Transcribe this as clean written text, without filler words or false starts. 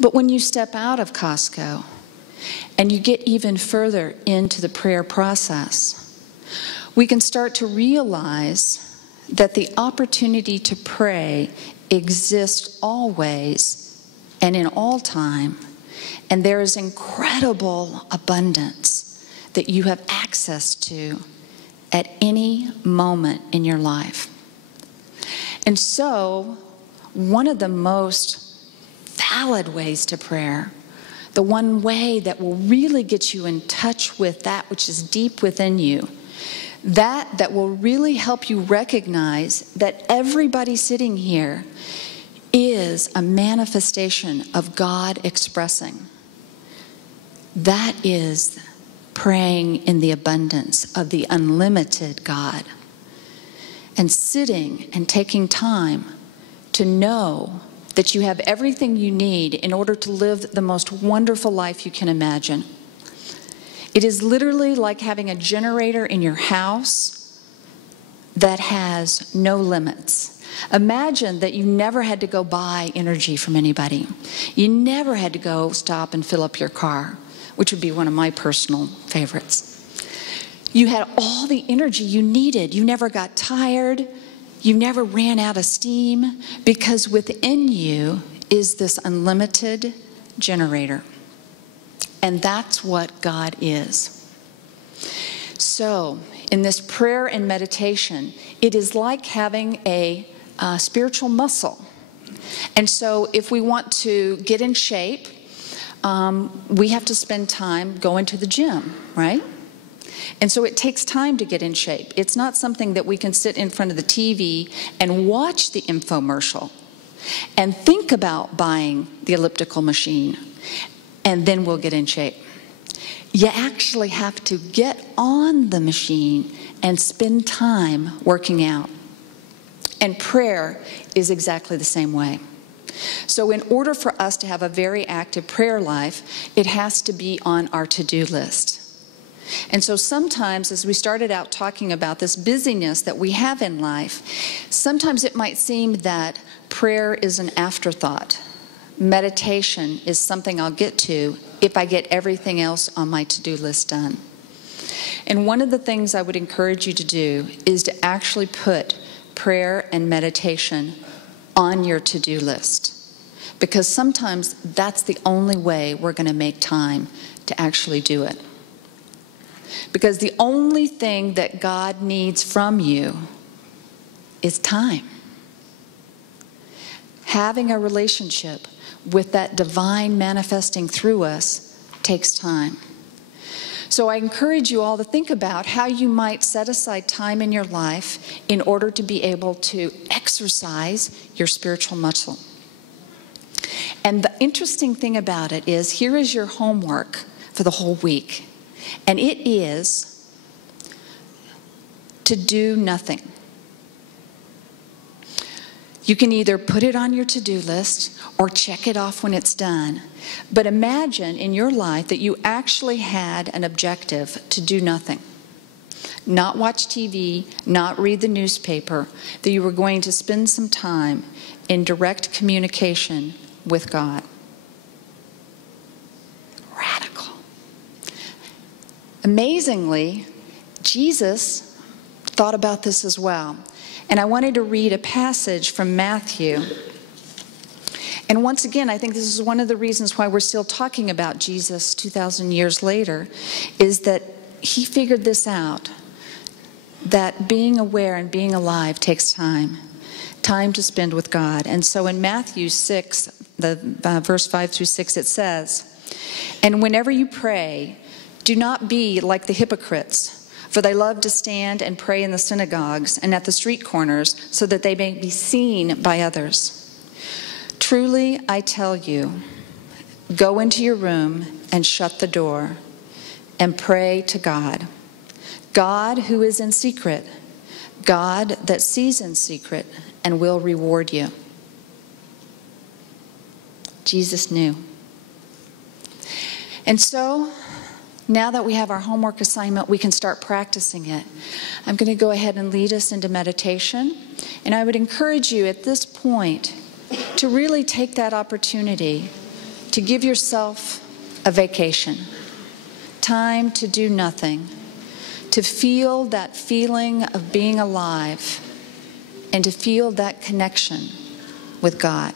But when you step out of Costco and you get even further into the prayer process, we can start to realize that the opportunity to pray exists always and in all time, and there is incredible abundance that you have access to at any moment in your life. And so, one of the most valid ways to prayer, the one way that will really get you in touch with that which is deep within you, that will really help you recognize that everybody sitting here is a manifestation of God expressing. That is praying in the abundance of the unlimited God. And sitting and taking time to know that you have everything you need in order to live the most wonderful life you can imagine. It is literally like having a generator in your house that has no limits. Imagine that you never had to go buy energy from anybody. You never had to go stop and fill up your car, which would be one of my personal favorites. You had all the energy you needed. You never got tired. You never ran out of steam, because within you is this unlimited generator. And that's what God is. So, in this prayer and meditation, it is like having a spiritual muscle. And so, if we want to get in shape, we have to spend time going to the gym, right? And so it takes time to get in shape. It's not something that we can sit in front of the TV and watch the infomercial and think about buying the elliptical machine and then we'll get in shape. You actually have to get on the machine and spend time working out. And prayer is exactly the same way. So in order for us to have a very active prayer life, it has to be on our to-do list. And so sometimes, as we started out talking about this busyness that we have in life, sometimes it might seem that prayer is an afterthought. Meditation is something I'll get to if I get everything else on my to-do list done. And one of the things I would encourage you to do is to actually put prayer and meditation on your to-do list. Because sometimes that's the only way we're going to make time to actually do it. Because the only thing that God needs from you is time. Having a relationship with that divine manifesting through us takes time. So I encourage you all to think about how you might set aside time in your life in order to be able to exercise your spiritual muscle. And the interesting thing about it is, here is your homework for the whole week. And it is to do nothing. You can either put it on your to-do list or check it off when it's done. But imagine in your life that you actually had an objective to do nothing. Not watch TV, not read the newspaper, that you were going to spend some time in direct communication with God. Radical. Amazingly, Jesus thought about this as well. And I wanted to read a passage from Matthew. And once again, I think this is one of the reasons why we're still talking about Jesus 2,000 years later, is that he figured this out, that being aware and being alive takes time to spend with God. And so in Matthew 6, verse 5 through 6, it says, "And whenever you pray, do not be like the hypocrites, for they love to stand and pray in the synagogues and at the street corners, so that they may be seen by others. Truly, I tell you, go into your room and shut the door and pray to God. God who is in secret, God that sees in secret and will reward you." Jesus knew. And so, now that we have our homework assignment, we can start practicing it. I'm going to go ahead and lead us into meditation. And I would encourage you at this point to really take that opportunity to give yourself a vacation, time to do nothing, to feel that feeling of being alive, and to feel that connection with God.